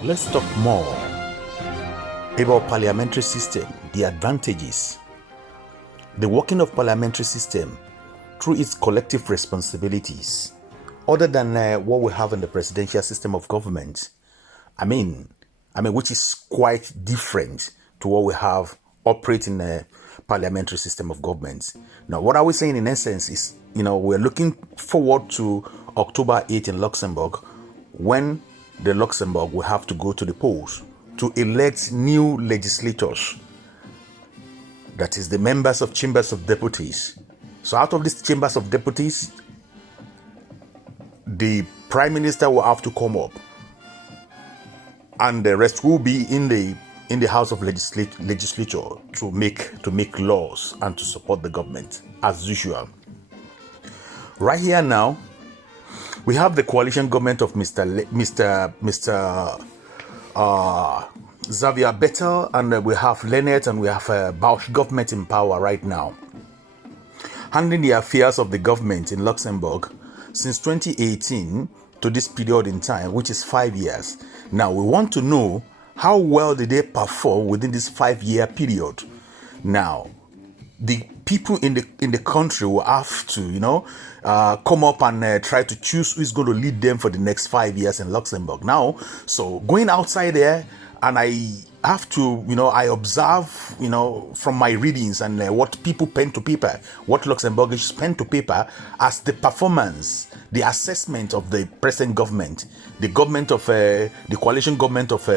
Let's talk more about parliamentary system, the advantages, the working of parliamentary system through its collective responsibilities, other than what we have in the presidential system of government. I mean, which is quite different to what we have operating the parliamentary system of government. Now, what are we saying in essence is, we're looking forward to October 8 in Luxembourg, when the Luxembourg will have to go to the polls to elect new legislators, that is the members of chambers of deputies. So out of these chambers of deputies, the prime minister will have to come up, and the rest will be in the House of Legislature to make laws and to support the government as usual. Right here now, we have the coalition government of Mr. Xavier Bettel, and we have Lenet, and we have Bausch government in power right now, handling the affairs of the government in Luxembourg since 2018 to this period in time, which is 5 years. Now, we want to know how well did they perform within this 5-year period. Now, the people in the country will have to, come up and try to choose who is going to lead them for the next 5 years in Luxembourg. Now, so going outside there, and I have to, I observe, from my readings and what people pen to paper, what Luxembourgish pen to paper as the performance, the assessment of the present government, the government of the coalition government of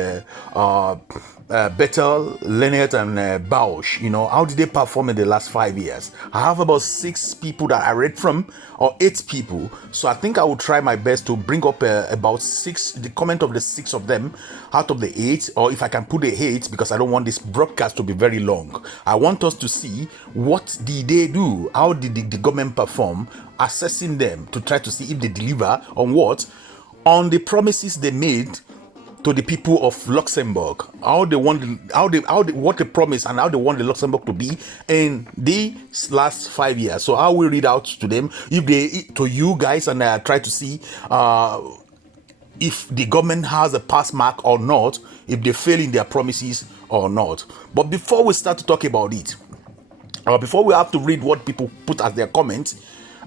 Bettel, Lenet, and Bausch. How did they perform in the last 5 years? I have about 6 people that I read from, or 8 people. So I think I will try my best to bring up about 6, the comment of the 6 of them out of the 8, or if I can put the 8, because I don't want this broadcast to be very long. I want us to see what did they do, how did the government perform, assessing them to try to see if they deliver on what, on the promises they made to the people of Luxembourg, what they promised and how they want the Luxembourg to be in the last 5 years. So I will read out to them, to you guys, and try to see if the government has a pass mark or not, if they fail in their promises or not. But before we start to talk about it, before we have to read what people put as their comments,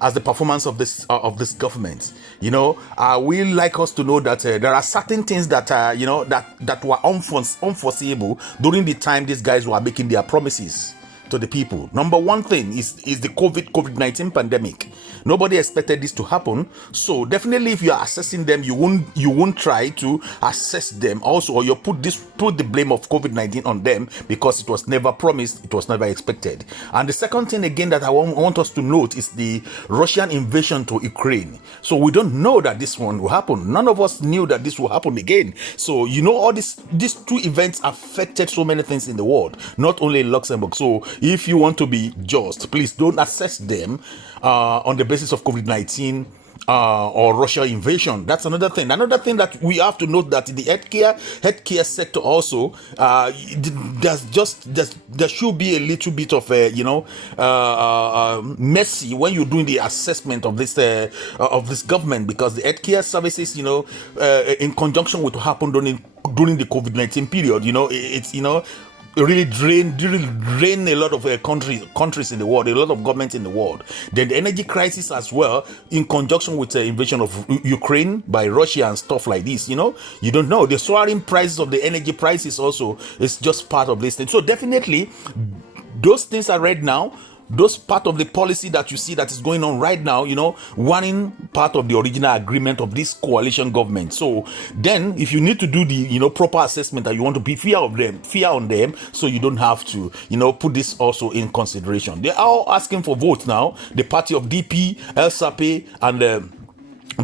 as the performance of this government, we like us to know that there are certain things that that were unforeseeable during the time these guys were making their promises to the people. Number one thing is the COVID-19 pandemic. Nobody expected this to happen. So definitely, if you are assessing them, you won't try to assess them also, or you put the blame of COVID-19 on them, because it was never promised, it was never expected. And the second thing again that I want us to note is the Russian invasion to Ukraine. So we don't know that this one will happen. None of us knew that this will happen again. So all these 2 events affected so many things in the world, not only in Luxembourg. So if you want to be just, please don't assess them on the basis of COVID-19 or Russia invasion. That's another thing. Another thing that we have to note, that in the healthcare sector also, there should be a little bit of messy when you're doing the assessment of this government, because the healthcare services, in conjunction with what happened during the COVID-19 period, it's really drain a lot of countries in the world, a lot of governments in the world. Then the energy crisis as well, in conjunction with the invasion of Ukraine by Russia and stuff like this. You don't know, the soaring prices of the energy prices also is just part of this thing. So definitely, those things are right now. Those part of the policy that you see that is going on right now, one part of the original agreement of this coalition government. So then, if you need to do the proper assessment, that you want to be fair on them, so you don't have to put this also in consideration. They are all asking for votes now. The party of DP, LSAP, and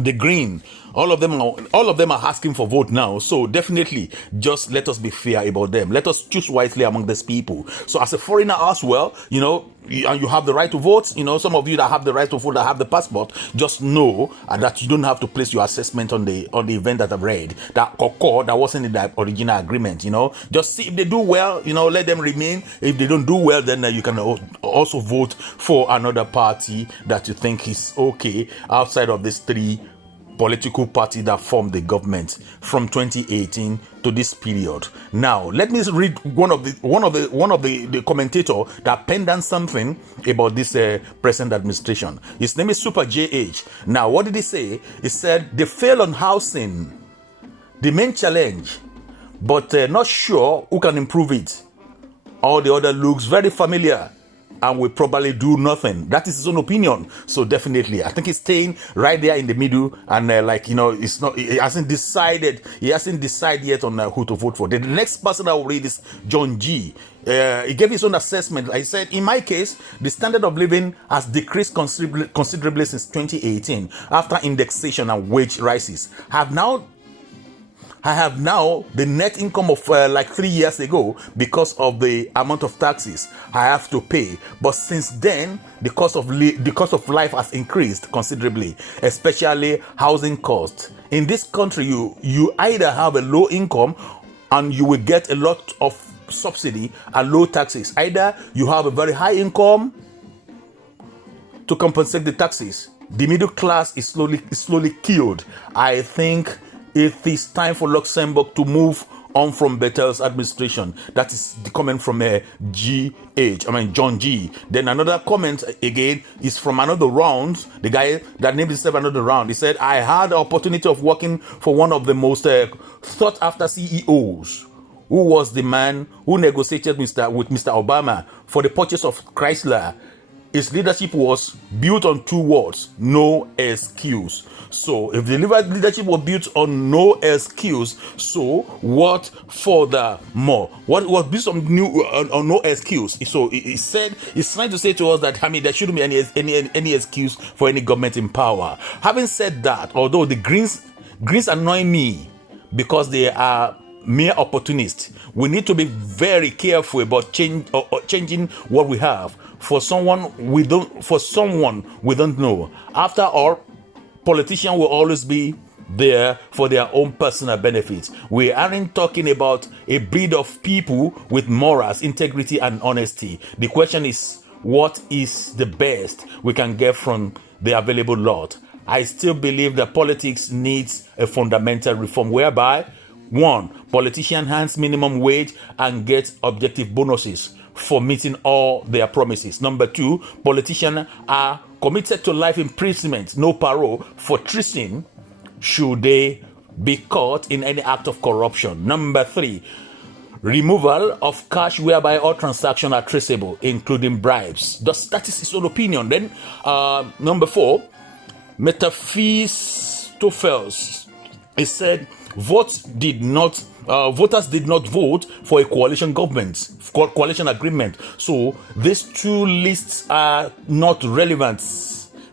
the Green. All of them are asking for vote now. So definitely, just let us be fair about them. Let us choose wisely among these people. So as a foreigner as well, and you have the right to vote. Some of you that have the right to vote, that have the passport, just know that you don't have to place your assessment on the event that I've read, that wasn't in the original agreement. Just see if they do well. Let them remain. If they don't do well, then you can also vote for another party that you think is okay outside of these 3 political party that formed the government from 2018 to this period. Now, let me read one of the commentator that penned down something about this present administration. His name is Super JH. Now, what did he say? He said they fail on housing, the main challenge, but not sure who can improve it. All the other looks very familiar and will probably do nothing. That is his own opinion. So definitely, I think he's staying right there in the middle, and it's not. He hasn't decided. He hasn't decided yet on who to vote for. The next person I will read is John G. He gave his own assessment. He said, in my case, the standard of living has decreased considerably since 2018 after indexation and wage rises. I have now the net income of 3 years ago because of the amount of taxes I have to pay. But since then, the cost of life has increased considerably, especially housing costs. In this country, you either have a low income and you will get a lot of subsidy and low taxes. Either you have a very high income to compensate the taxes. The middle class is slowly killed. I think it is time for Luxembourg to move on from Bettel's administration. That is the comment from John G. Then another comment again is from another round. The guy that named himself another round. He said, I had the opportunity of working for one of the most sought after CEOs, who was the man who negotiated with Mr. Obama for the purchase of Chrysler. His leadership was built on two words: no excuse. So if the leadership was built on no excuse, so what furthermore? What was built on no excuse? So he said, he's trying to say to us that there shouldn't be any excuse for any government in power. Having said that, although the Greens annoy me because they are mere opportunists, we need to be very careful about changing what we have for someone we don't know. After all, politicians will always be there for their own personal benefits. We aren't talking about a breed of people with morals, integrity, and honesty. The question is, what is the best we can get from the available lot? I still believe that politics needs a fundamental reform whereby 1. Politicians earn minimum wage and get objective bonuses for meeting all their promises. Number 2, politicians are committed to life imprisonment, no parole, for treason should they be caught in any act of corruption. Number 3, removal of cash whereby all transactions are traceable, including bribes. That is his own opinion. Then number 4, Mephistopheles, he said, voters did not vote for a coalition agreement. So these two lists are not relevant.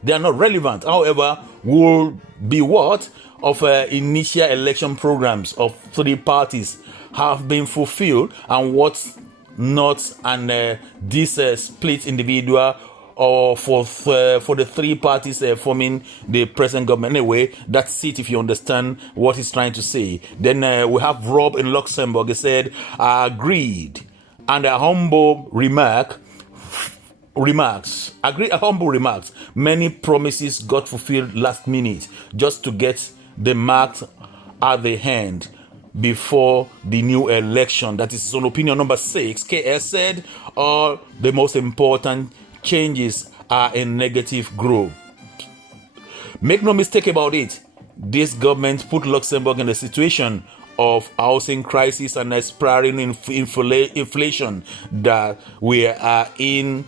They are not relevant. However, will be what of initial election programs of 3 parties have been fulfilled and what not, and this split individual or for the 3 parties forming the present government. Anyway, that's it, if you understand what he's trying to say. Then we have Rob in Luxembourg. He said, I agreed, and a humble remarks. Many promises got fulfilled last minute just to get the marks at the hand before the new election. That is his own opinion. Number 6, KS said, all the most important changes are in negative growth. Make no mistake about it, this government put Luxembourg in a situation of housing crisis and aspiring inflation that we are in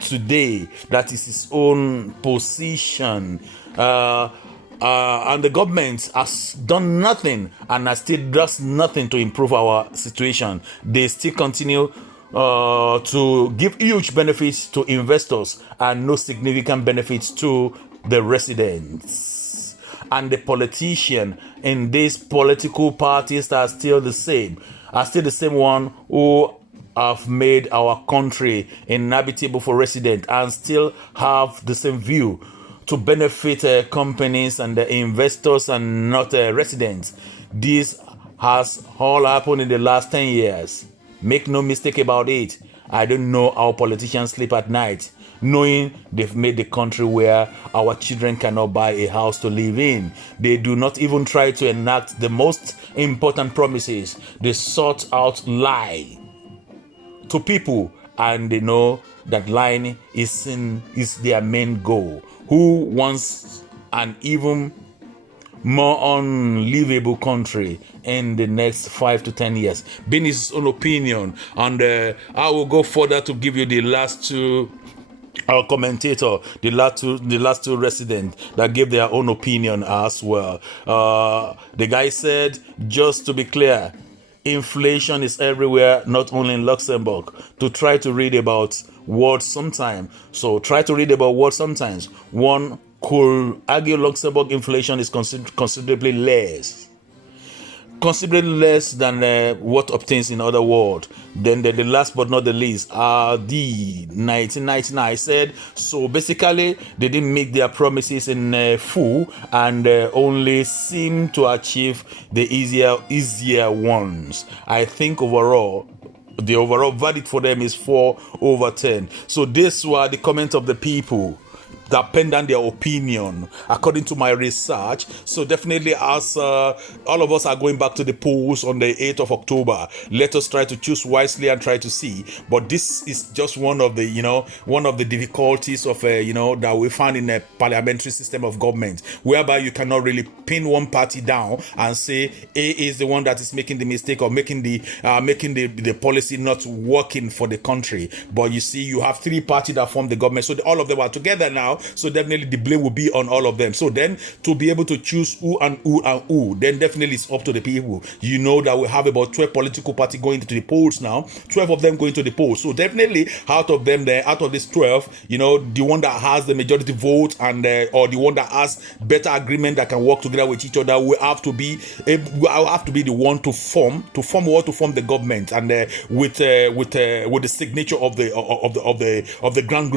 today. That is his own position. And the government has done nothing and has still does nothing to improve our situation. They still continue to give huge benefits to investors and no significant benefits to the residents. And the politicians in these political parties are still the same one who have made our country inhabitable for residents and still have the same view to benefit companies and investors and not residents. This has all happened in the last 10 years. Make no mistake about it. I don't know how politicians sleep at night knowing they've made the country where our children cannot buy a house to live in. They do not even try to enact the most important promises. They sort out lie to people, and they know that lying is their main goal. Who wants an even more unlivable country in the next 5 to 10 years? Being his own opinion, and I will go further to give you the last two our commentator, the last two residents that gave their own opinion as well. The guy said, just to be clear, inflation is everywhere, not only in Luxembourg. To try to read about words sometime. So try to read about words sometimes. One could argue Luxembourg inflation is considerably less than what obtains in other world. Then the last but not the least, the 1999 said, so basically they didn't make their promises in full, and only seem to achieve the easier ones. I think the overall verdict for them is 4/10. So these were the comments of the people that penned down their opinion according to my research. So definitely, as all of us are going back to the polls on the 8th of October, let us try to choose wisely and try to see. But this is just one of the difficulties of that we find in a parliamentary system of government, whereby you cannot really pin one party down and say A is the one that is making the mistake or making the policy not working for the country. But you see, you have three parties that form the government, so all of them are together now. So definitely the blame will be on all of them. So then to be able to choose who, then definitely it's up to the people. You know that we have about 12 political parties going to the polls now, 12 of them going to the polls. So definitely out of this 12, the one that has the majority vote and or the one that has better agreement that can work together with each other will have to be the one to form the government, and with the signature of the Grand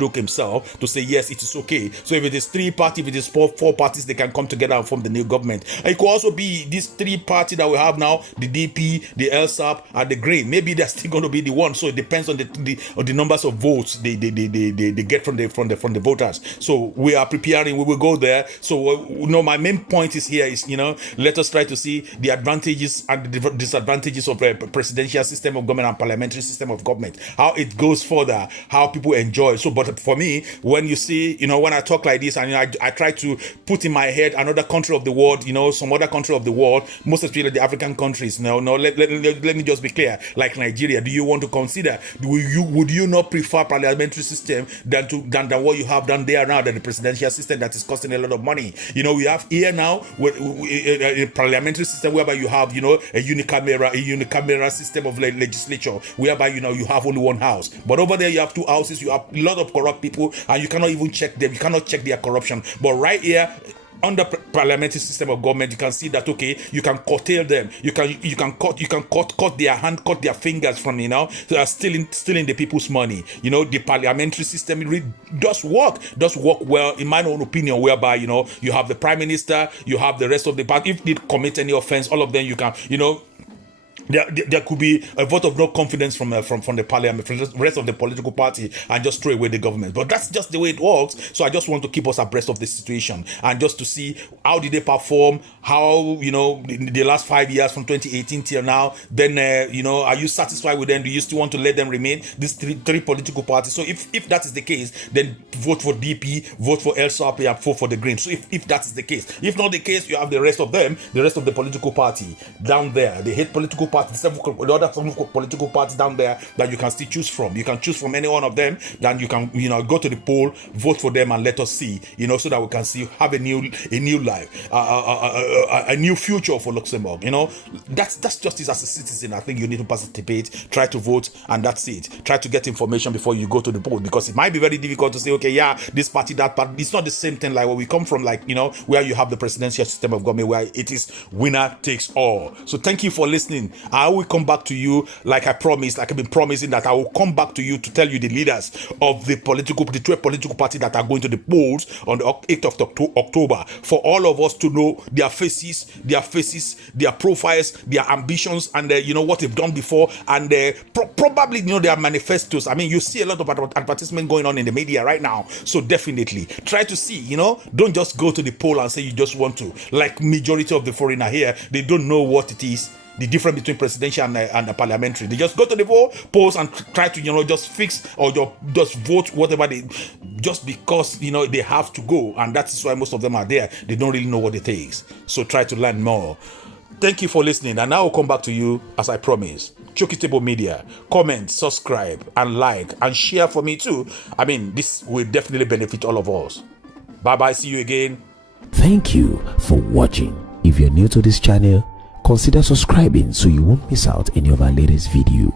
Duke himself to say yes, it is okay. So if it is three parties, if it is four parties, they can come together and form the new government. And it could also be these three parties that we have now: the DP, the LSAP, and the Green. Maybe they're still going to be the one. So it depends on the numbers of votes they get from the voters. So we are preparing. We will go there. So my main point is here is let us try to see the advantages and the disadvantages of a presidential system of government and parliamentary system of government. How it goes further, how people enjoy. So, but for me, when you see, when I talk like this, and I try to put in my head another country of the world, some other country of the world, most especially the African countries. Let me just be clear. Like Nigeria, do you want to consider? Would you not prefer parliamentary system than what you have done there now, than the presidential system that is costing a lot of money? We have here now with a parliamentary system whereby you have a unicameral system of legislature, whereby you have only one house, but over there you have two houses. You have a lot of corrupt people, and you cannot even check them. You cannot check their corruption. But right here, under parliamentary system of government, you can see that you can curtail them. You can cut their hand, cut their fingers from stealing the people's money. The parliamentary system really does work well, in my own opinion, whereby you have the prime minister, you have the rest of the party. If they commit any offense, all of them you can there could be a vote of no confidence from the parliament, from the rest of the political party, and just throw away the government. But that's just the way it works. So I just want to keep us abreast of the situation, and just to see how did they perform, how the last 5 years from 2018 till now. Then are you satisfied with them? Do you still want to let them remain? These three political parties. So if that is the case, then vote for DP, vote for LSAP, and vote for the Greens. So if that is the case, if not the case, you have the rest of them, the rest of the political party down there. They hate political parties, the other political parties down there that you can still choose from. You can choose from any one of them. Then you can go to the poll, vote for them, and let us see, so that we can see have a new life, a new future for Luxembourg. That's justice as a citizen. I think you need to participate, try to vote, and that's it. Try to get information before you go to the poll, because it might be very difficult to say, okay, yeah, this party, that party. It's not the same thing like where we come from, where you have the presidential system of government where it is winner takes all. So thank you for listening. I will come back to you like I promised, like I've been promising that I will come back to you to tell you the leaders of the 12 political parties that are going to the polls on the 8th of October, for all of us to know their faces, their profiles, their ambitions, and what they've done before, and probably their manifestos. I mean, you see a lot of advertisement going on in the media right now, so definitely try to see, don't just go to the poll and say you just want to, like majority of the foreigner here, they don't know what it is, the difference between presidential and the parliamentary. They just go to the polls and try to just fix or just vote whatever they, just because they have to go, and that's why most of them are there. They don't really know what it takes, so try to learn more. Thank you for listening, and I will come back to you as I promised. Chokitable Media, comment, subscribe, and like, and share for me too. I mean, this will definitely benefit all of us. Bye bye, see you again. Thank you for watching. If you're new to this channel, consider subscribing so you won't miss out any of our latest video.